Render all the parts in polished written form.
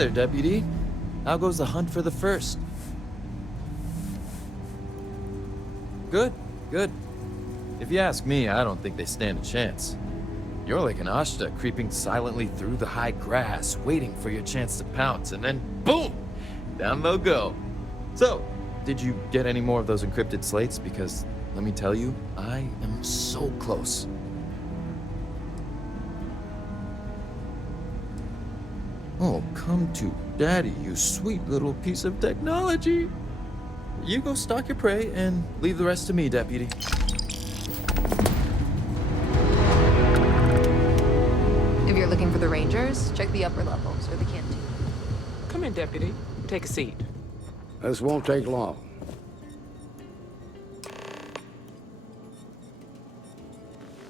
there, Deputy. How goes the hunt for the first? Good, good. If you ask me, I don't think they stand a chance. You're like an Ashta creeping silently through the high grass, waiting for your chance to pounce, and then boom! Down they'll go. So, did you get any more of those encrypted slates? Because, let me tell you, I am so close. Oh, come to Daddy, you sweet little piece of technology. You go stalk your prey and leave the rest to me, Deputy. If you're looking for the Rangers, check the upper levels or the canteen. Come in, Deputy. Take a seat. This won't take long.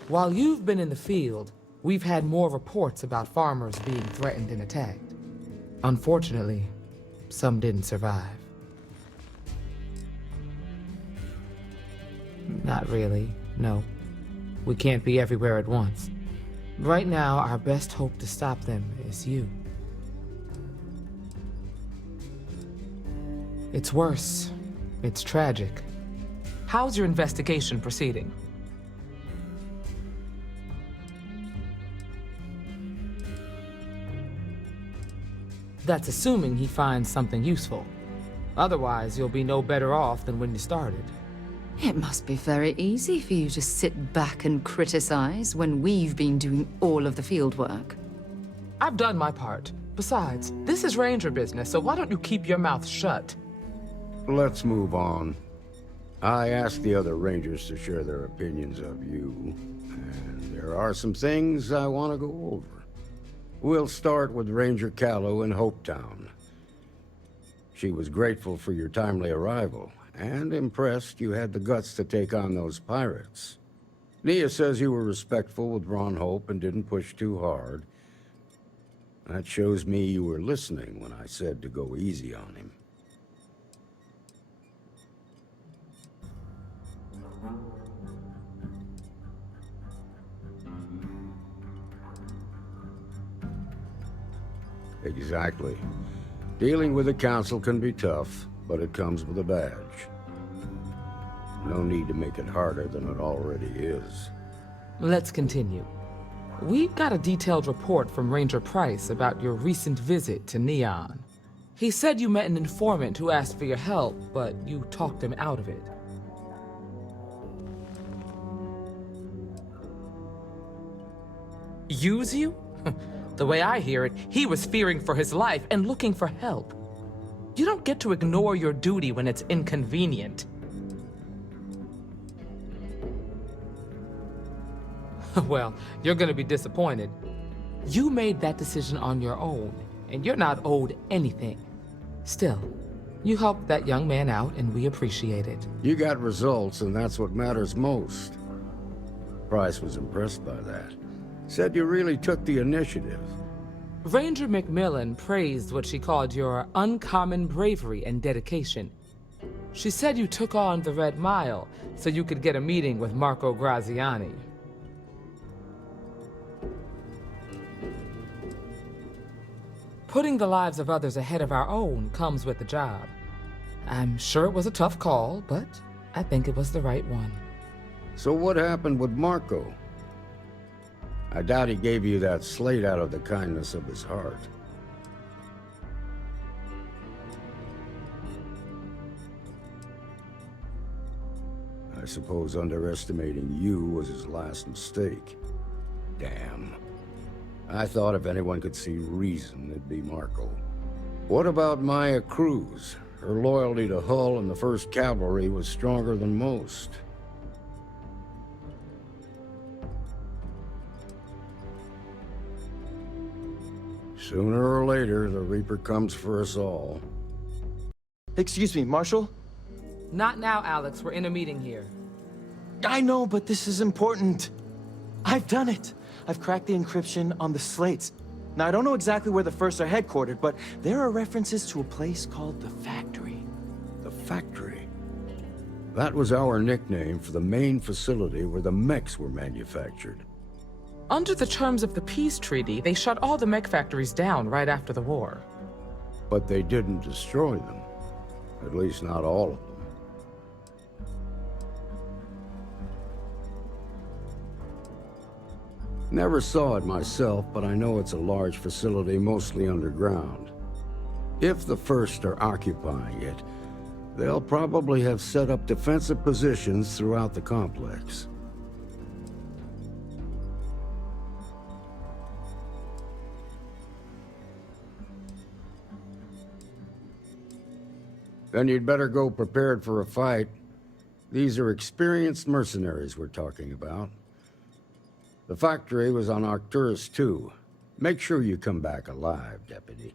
While you've been in the field, we've had more reports about farmers being threatened and attacked. Unfortunately, some didn't survive. Not really, no. We can't be everywhere at once. Right now, our best hope to stop them is you. It's worse. It's tragic. How's your investigation proceeding? That's assuming he finds something useful. Otherwise, you'll be no better off than when you started. It must be very easy for you to sit back and criticize when we've been doing all of the field work. I've done my part. Besides, this is Ranger business, so why don't you keep your mouth shut? Let's move on. I asked the other Rangers to share their opinions of you, and there are some things I want to go over. We'll start with Ranger Callow in Hopetown. She was grateful for your timely arrival, and impressed you had the guts to take on those pirates. Nia says you were respectful with Ron Hope and didn't push too hard. That shows me you were listening when I said to go easy on him. Exactly. Dealing with the Council can be tough, but it comes with a badge. No need to make it harder than it already is. Let's continue. We got a detailed report from Ranger Price about your recent visit to Neon. He said you met an informant who asked for your help, but you talked him out of it. Use you? The way I hear it, he was fearing for his life and looking for help. You don't get to ignore your duty when it's inconvenient. Well, you're gonna be disappointed. You made that decision on your own, and you're not owed anything. Still, you helped that young man out, and we appreciate it. You got results, and that's what matters most. Price was impressed by that. Said you really took the initiative. Ranger McMillan praised what she called your uncommon bravery and dedication. She said you took on the Red Mile so you could get a meeting with Marco Graziani. Putting the lives of others ahead of our own comes with the job. I'm sure it was a tough call, but I think it was the right one. So what happened with Marco? I doubt he gave you that slate out of the kindness of his heart. I suppose underestimating you was his last mistake. Damn. I thought if anyone could see reason, it'd be Marco. What about Maya Cruz? Her loyalty to Hull and the 1st Cavalry was stronger than most. Sooner or later, the Reaper comes for us all. Excuse me, Marshal? Not now, Alex. We're in a meeting here. I know, but this is important. I've done it. I've cracked the encryption on the slates. Now, I don't know exactly where the First are headquartered, but there are references to a place called the Factory. The Factory? That was our nickname for the main facility where the mechs were manufactured. Under the terms of the peace treaty, they shut all the mech factories down right after the war. but they didn't destroy them. At least not all of them. Never saw it myself, but I know it's a large facility mostly underground. If the First are occupying it, they'll probably have set up defensive positions throughout the complex. Then you'd better go prepared for a fight. These are experienced mercenaries we're talking about. The factory was on Arcturus 2. Make sure you come back alive, Deputy.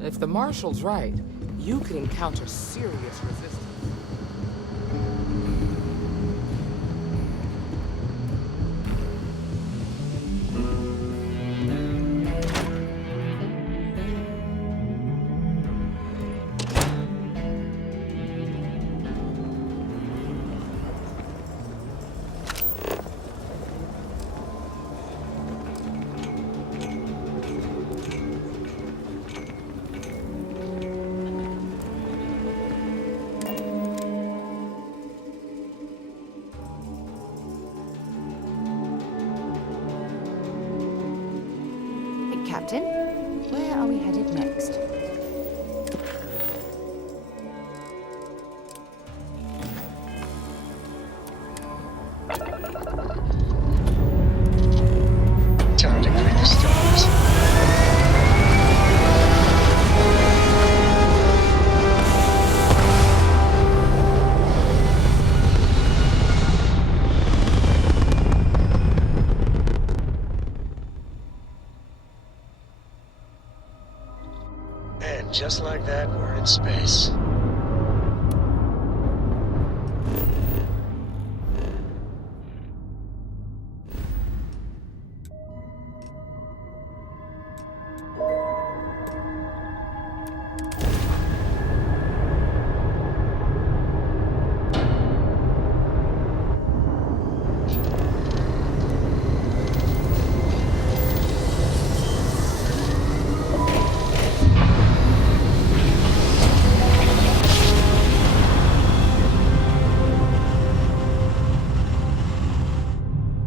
If the Marshal's right, you could encounter serious resistance. Captain, where are we headed next? Time to greet the stars. And just like that, we're in space.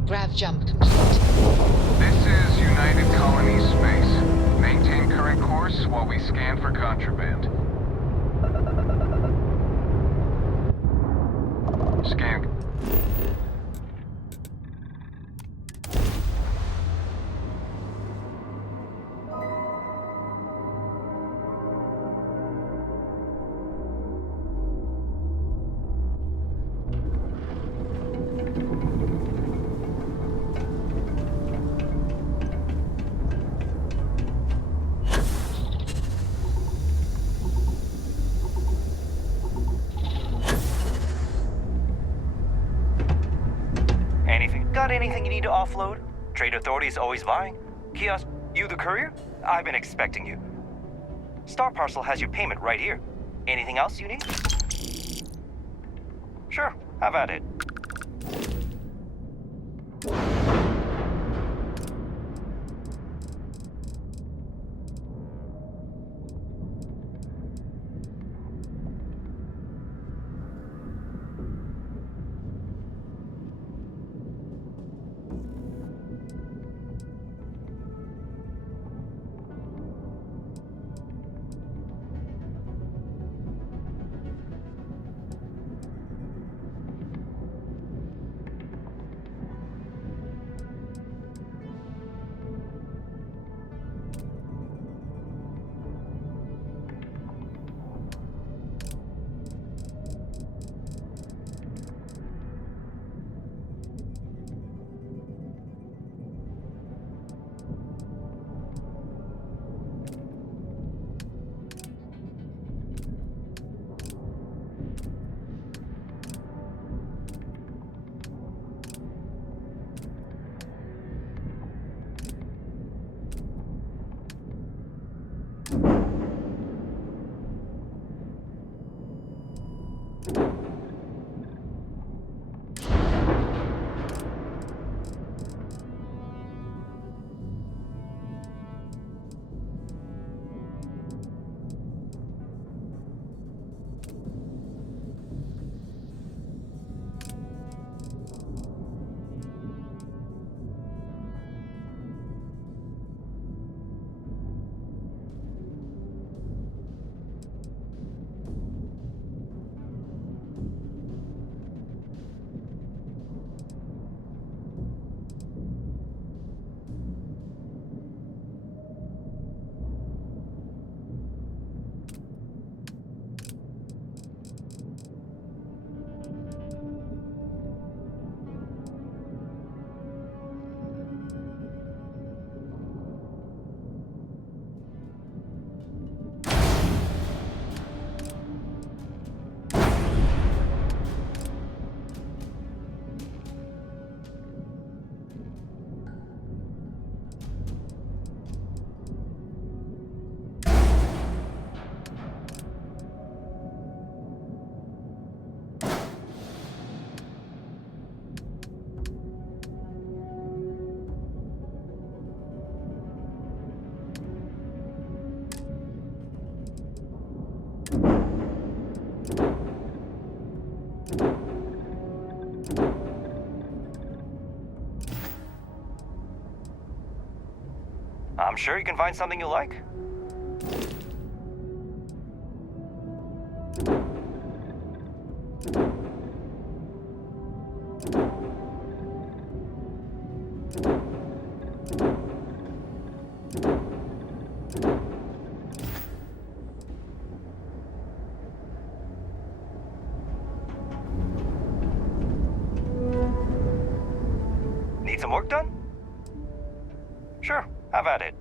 Grav jump complete. This is United Colonies Space. Maintain current course while we scan for contraband. Scan. Got anything you need to offload? Trade Authority is always buying. Kiosk, you the courier? I've been expecting you. Star Parcel has your payment right here. Anything else you need? Sure, have at it. I'm sure you can find something you like. Need some work done? Sure, have at it.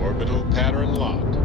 Orbital pattern locked.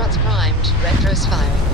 struts primed. Retros firing.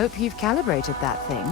Hope you've calibrated that thing.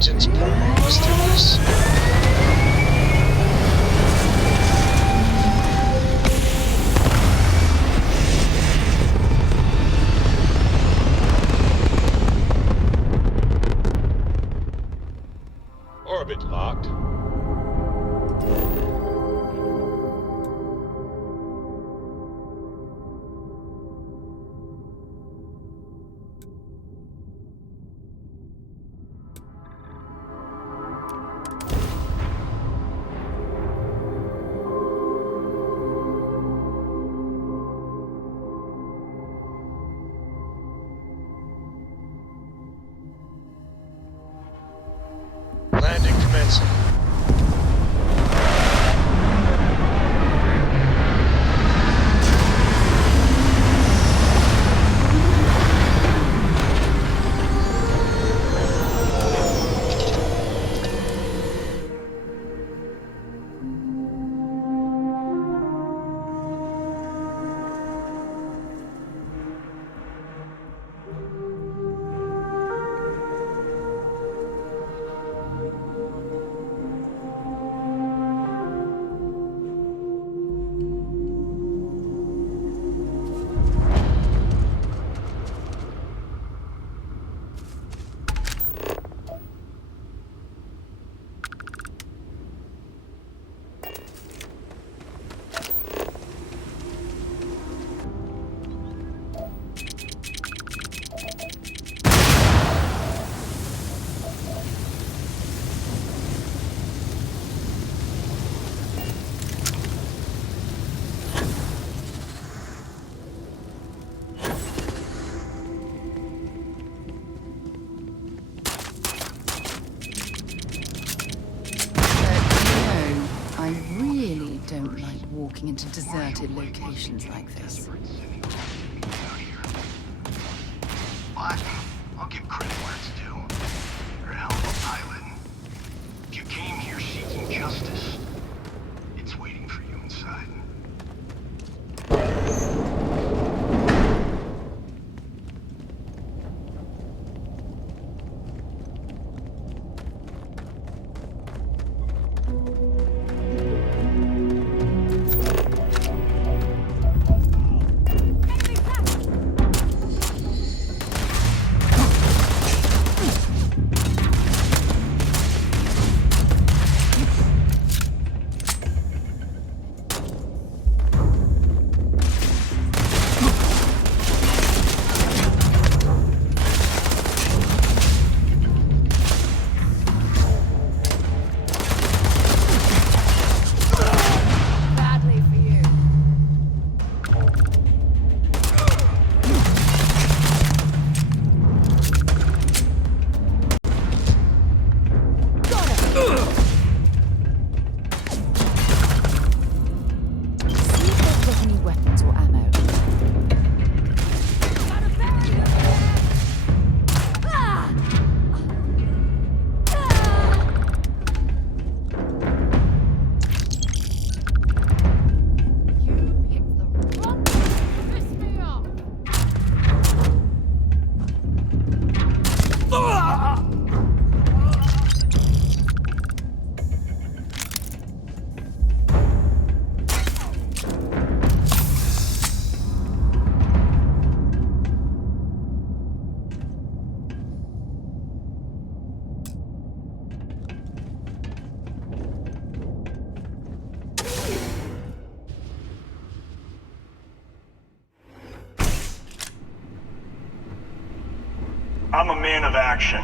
engines purring. Let's do this. Orbit locked. Landing commencing. I really don't like walking into deserted locations like this. But I'll give credit where it's due. You're a hell of a pilot. If you came here seeking justice, it's waiting for you inside. I'm a man of action.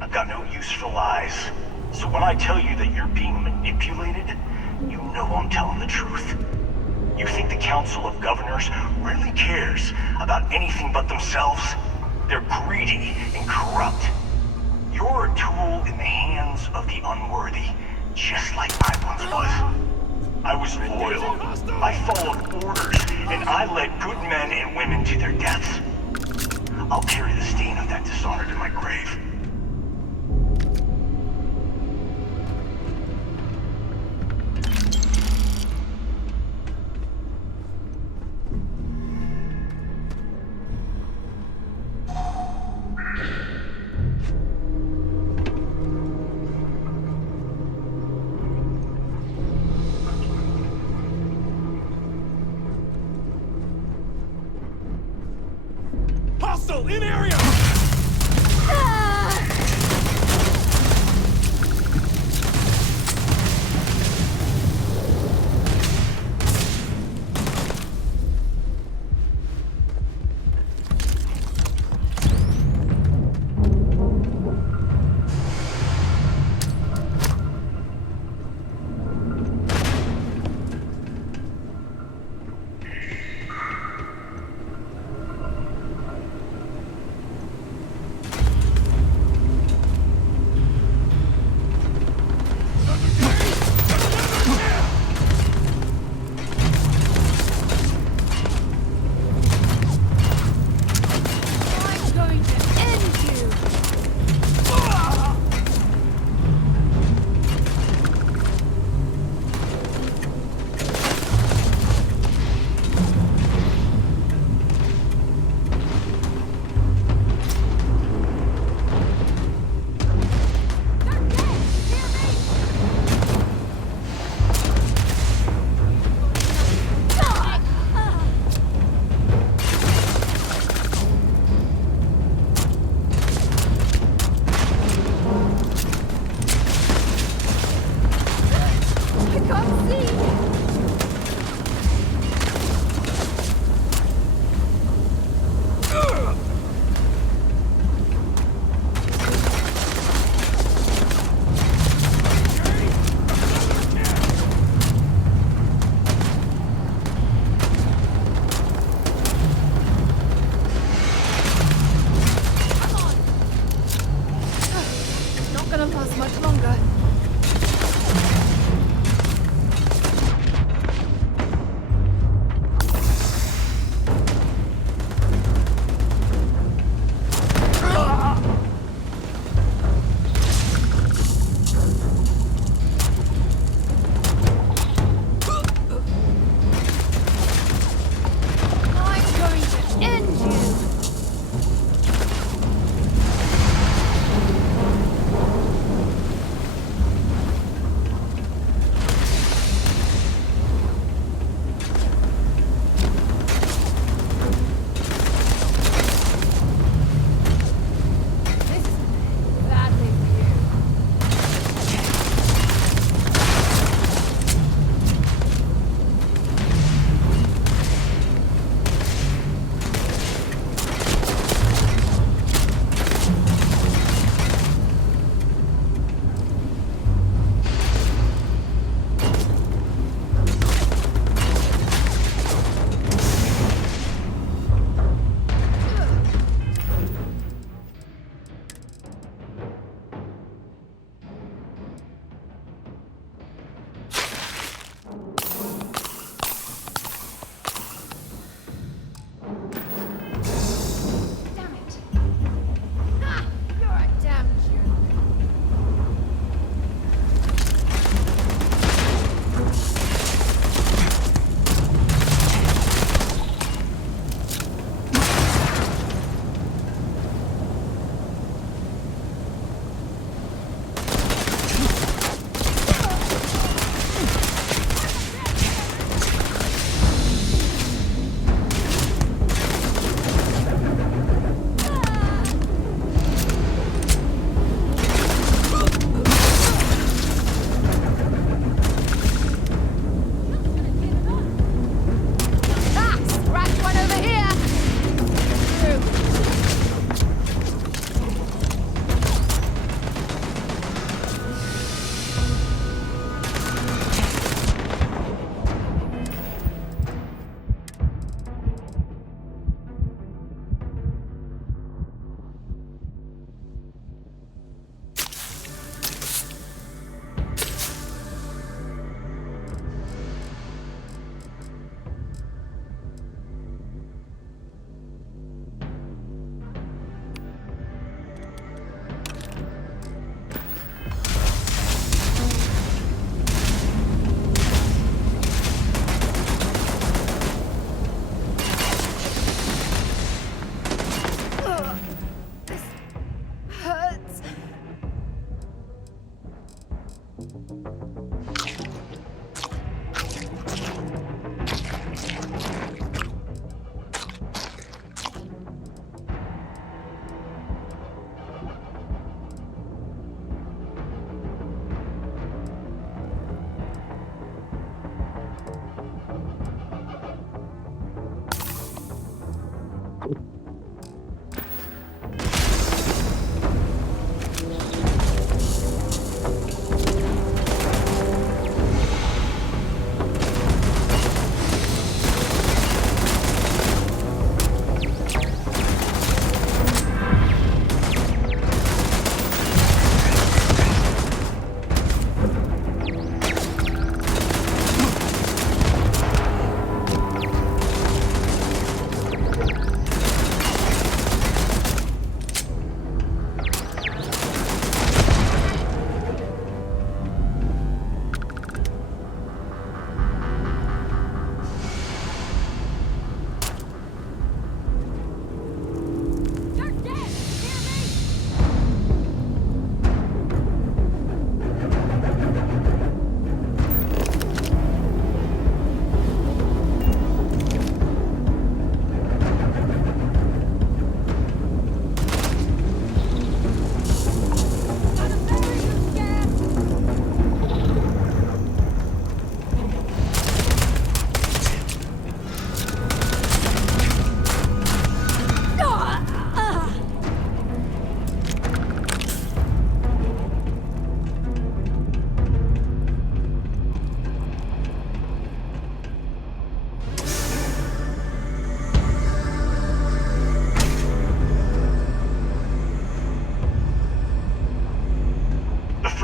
I've got no use for lies. So when I tell you that you're being manipulated, you know I'm telling the truth. You think the Council of Governors really cares about anything but themselves? They're greedy and corrupt. You're a tool in the hands of the unworthy, just like I once was. I was loyal. I followed orders, and I led good men and women to their deaths. I'll carry the stain of that dishonor to my grave. Hostile in area!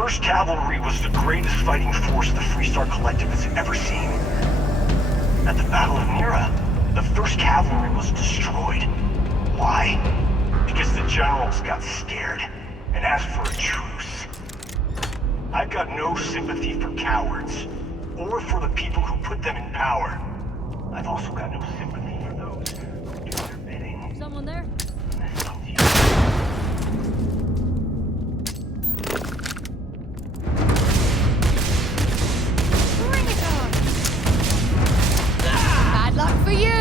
1st Cavalry was the greatest fighting force the Freestar Collective has ever seen. At the Battle of Mira, the 1st Cavalry was destroyed. Why? Because the generals got scared and asked for a truce. I've got no sympathy for cowards, or for the people who put them in power. I've also got no sympathy for those who do their bidding. Someone there? Bring it on! Bad luck for you!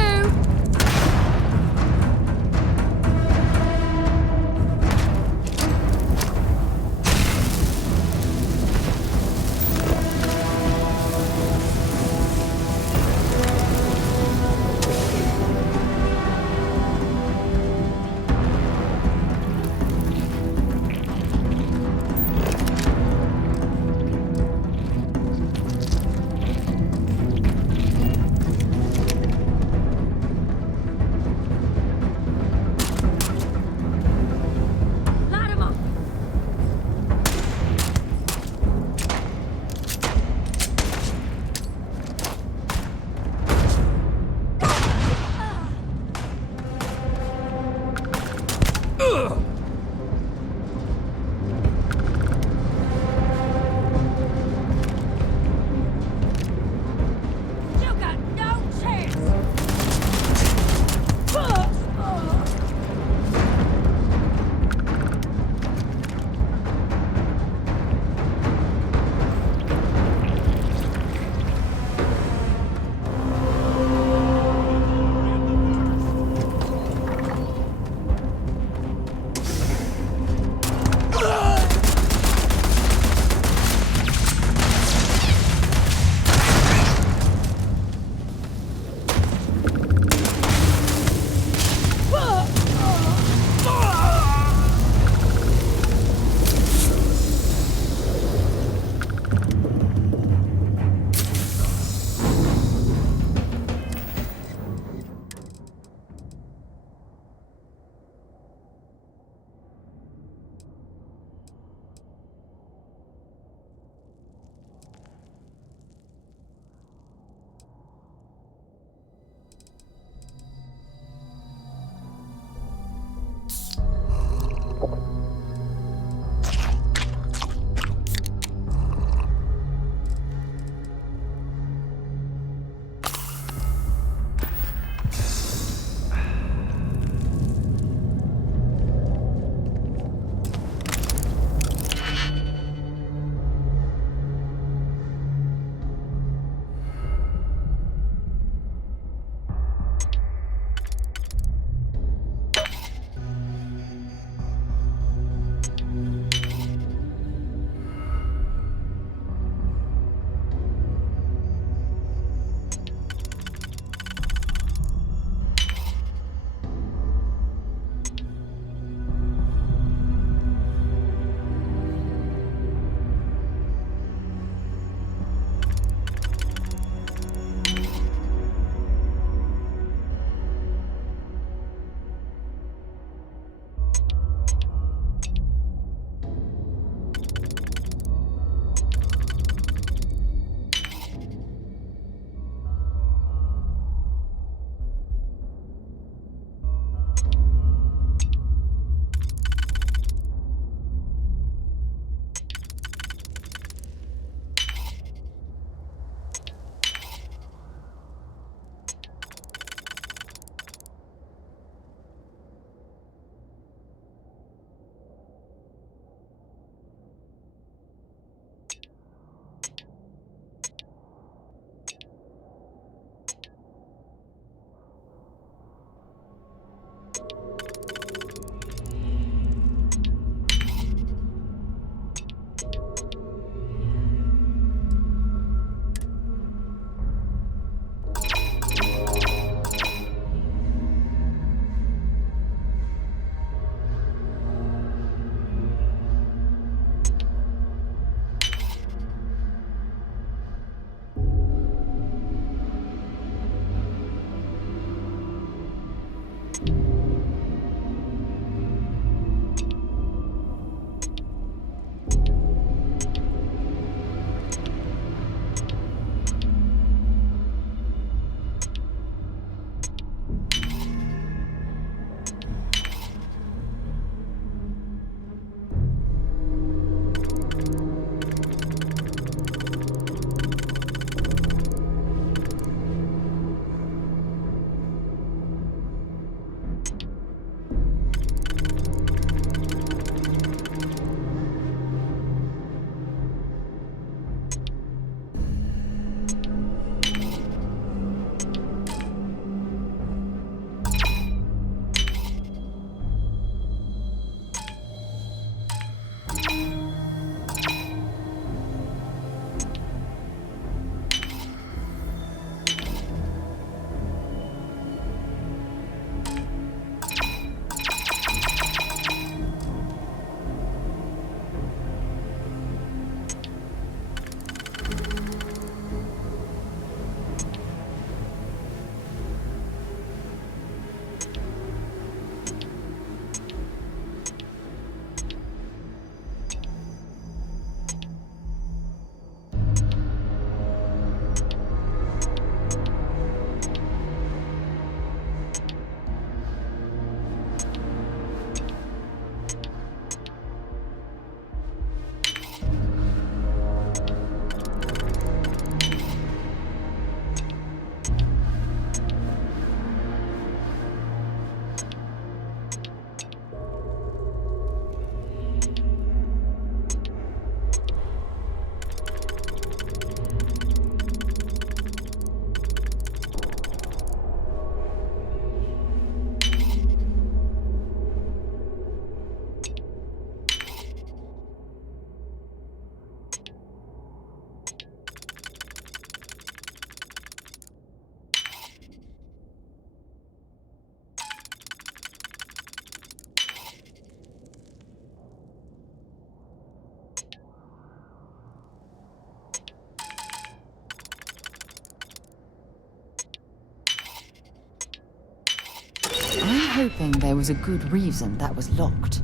hoping there was a good reason that was locked.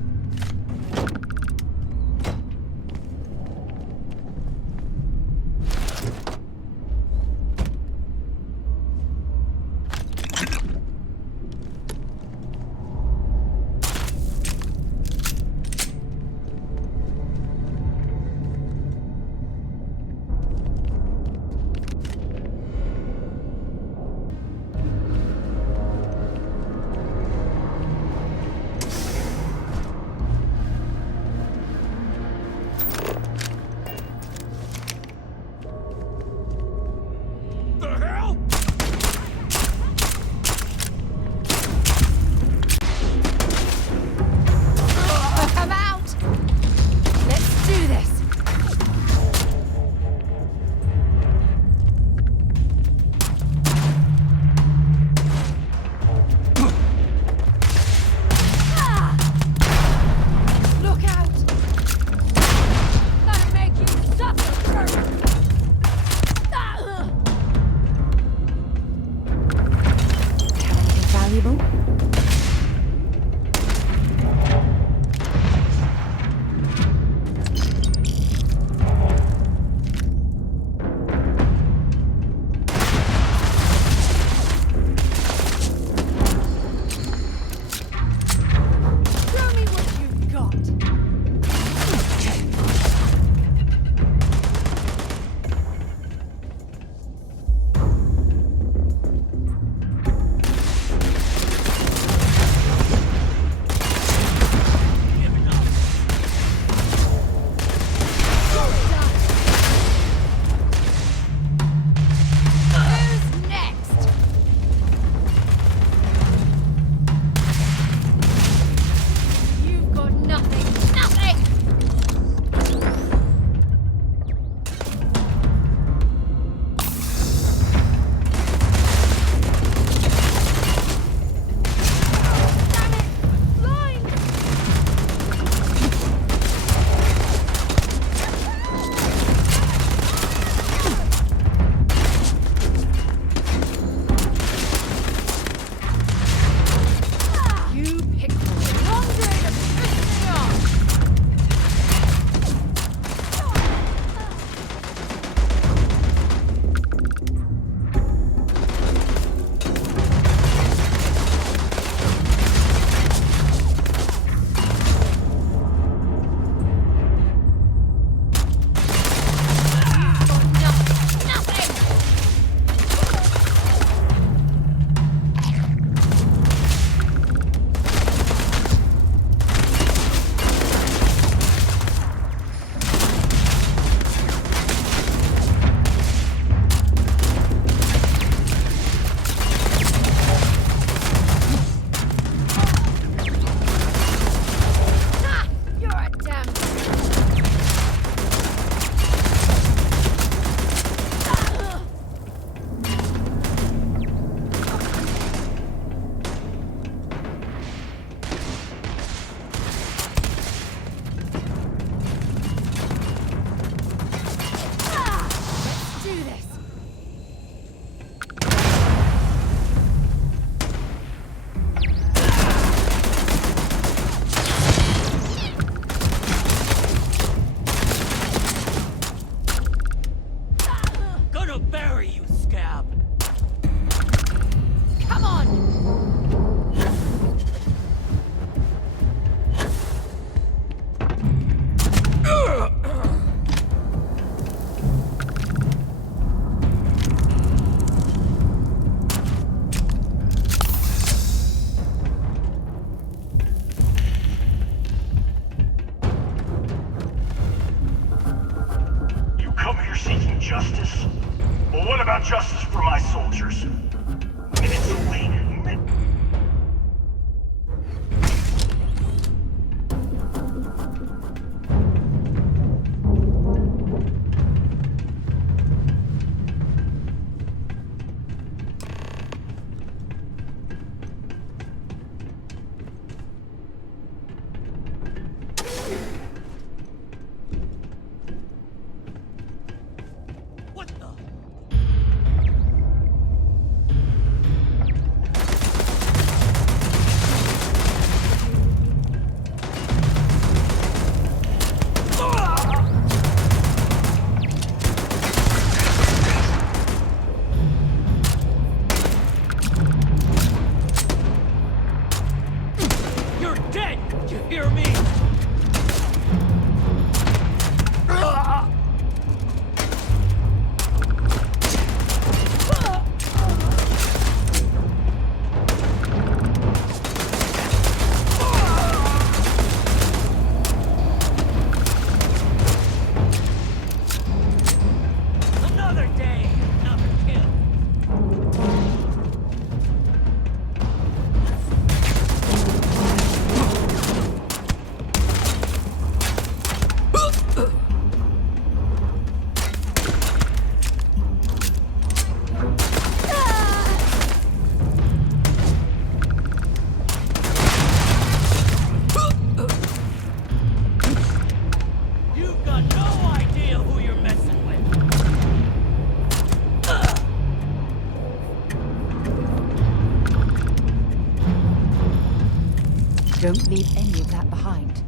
Don't leave any of that behind.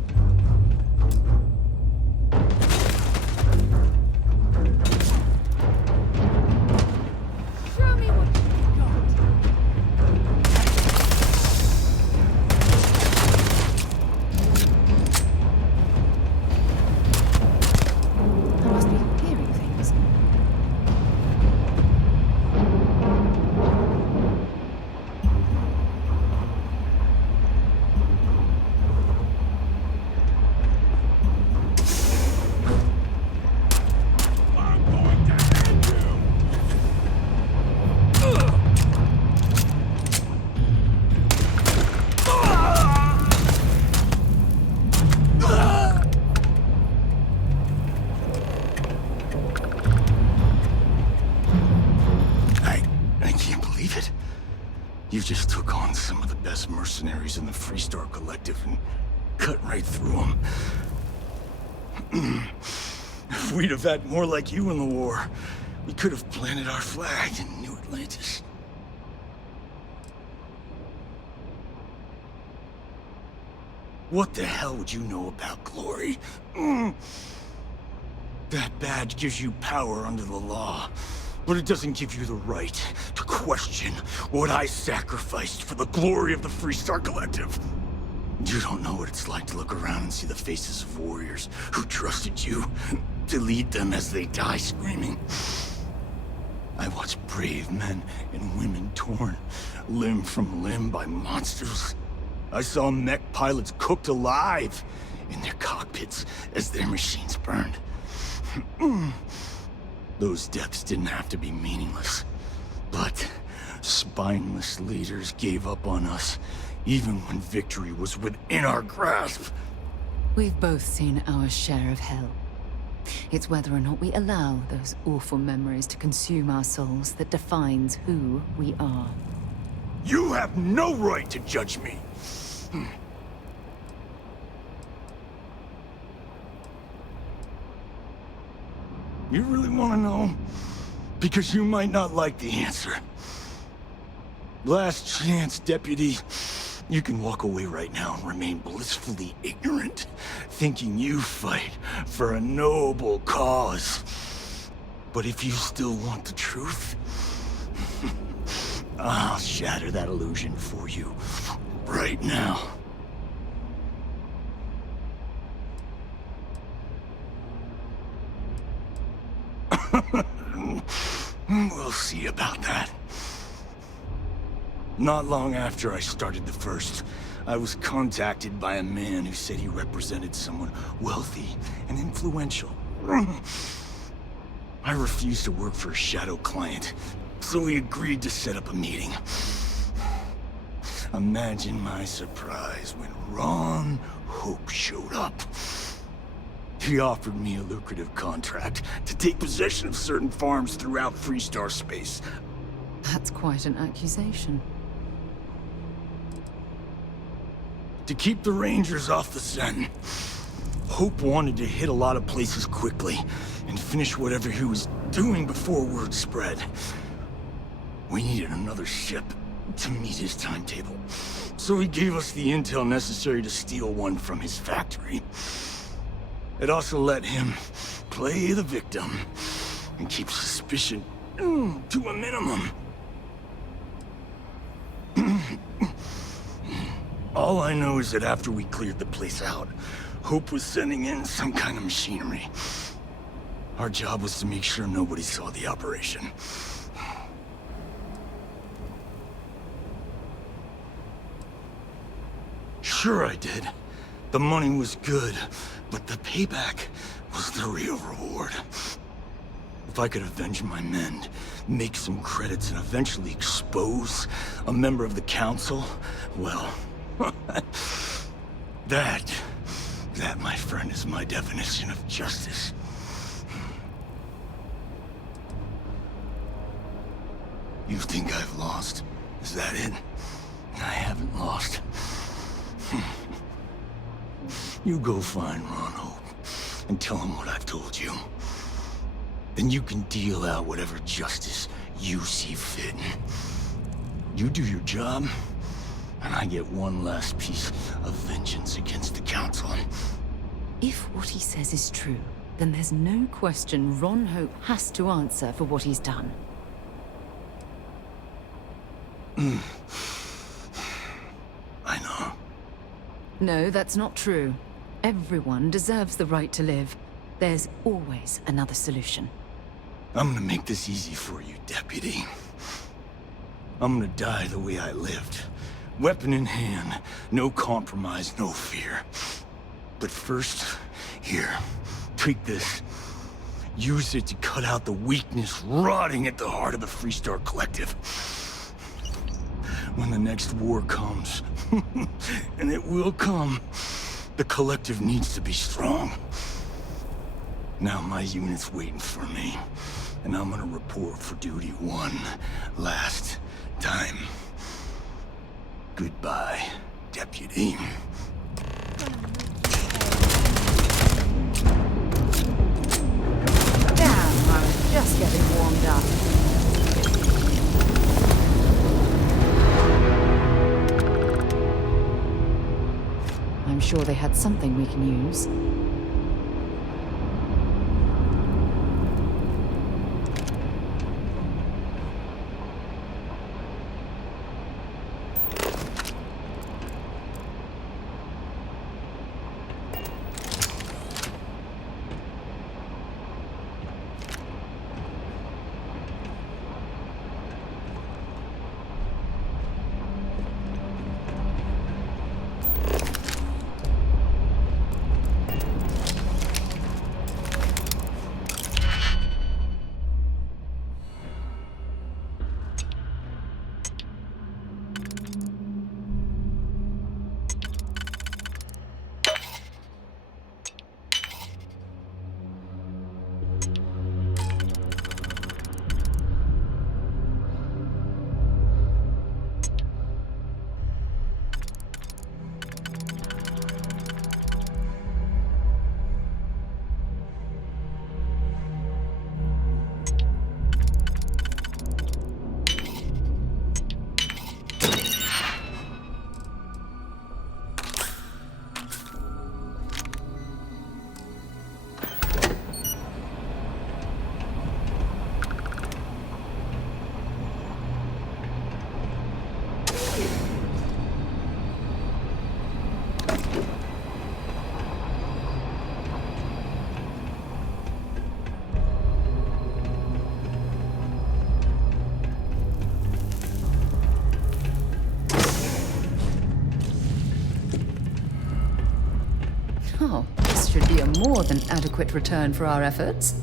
Show me what you got. I must be hearing things. I can't believe it. You just took on some of the best mercenaries in the Freestar Collective and cut right through them. If we'd have had more like you in the war, we could have planted our flag in New Atlantis. What the hell would you know about glory? That badge gives you power under the law, but it doesn't give you the right to question what I sacrificed for the glory of the Freestar Collective. You don't know what it's like to look around and see the faces of warriors who trusted you to lead them as they die screaming. I watched brave men and women torn limb from limb by monsters. I saw mech pilots cooked alive in their cockpits as their machines burned. Those deaths didn't have to be meaningless, but spineless leaders gave up on us, even when victory was within our grasp. We've both seen our share of hell. It's whether or not we allow those awful memories to consume our souls that defines who we are. You have no right to judge me! You really want to know? Because you might not like the answer. Last chance, Deputy. You can walk away right now and remain blissfully ignorant, thinking you fight for a noble cause. But if you still want the truth, I'll shatter that illusion for you right now. We'll see about that. Not long after I started the First, I was contacted by a man who said he represented someone wealthy and influential. I refused to work for a shadow client, so he agreed to set up a meeting. Imagine my surprise when Ron Hope showed up. He offered me a lucrative contract to take possession of certain farms throughout Freestar space. That's quite an accusation. To keep the Rangers off the scent. Hope wanted to hit a lot of places quickly and finish whatever he was doing before word spread. We needed another ship to meet his timetable, so he gave us the intel necessary to steal one from his factory. It also let him play the victim and keep suspicion to a minimum. All I know is that after we cleared the place out, Hope was sending in some kind of machinery. Our job was to make sure nobody saw the operation. Sure I did. The money was good, but the payback was the real reward. If I could avenge my men, make some credits, and eventually expose a member of the council, well, that, my friend, is my definition of justice. You think I've lost? Is that it? I haven't lost. You go find Ron Hope and tell him what I've told you. Then you can deal out whatever justice you see fit. You do your job, and I get one last piece of vengeance against the Council. If what he says is true, then there's no question Ron Hope has to answer for what he's done. I know. No, that's not true. Everyone deserves the right to live. There's always another solution. I'm gonna make this easy for you, Deputy. I'm gonna die the way I lived. Weapon in hand, no compromise, no fear. But first, here, take this. Use it to cut out the weakness rotting at the heart of the Freestar Collective. When the next war comes, and it will come, the Collective needs to be strong. Now my unit's waiting for me, and I'm gonna report for duty one last time. Goodbye, Deputy. Damn, I was just getting warmed up. I'm sure they had something we can use. Oh, this should be a more than adequate return for our efforts.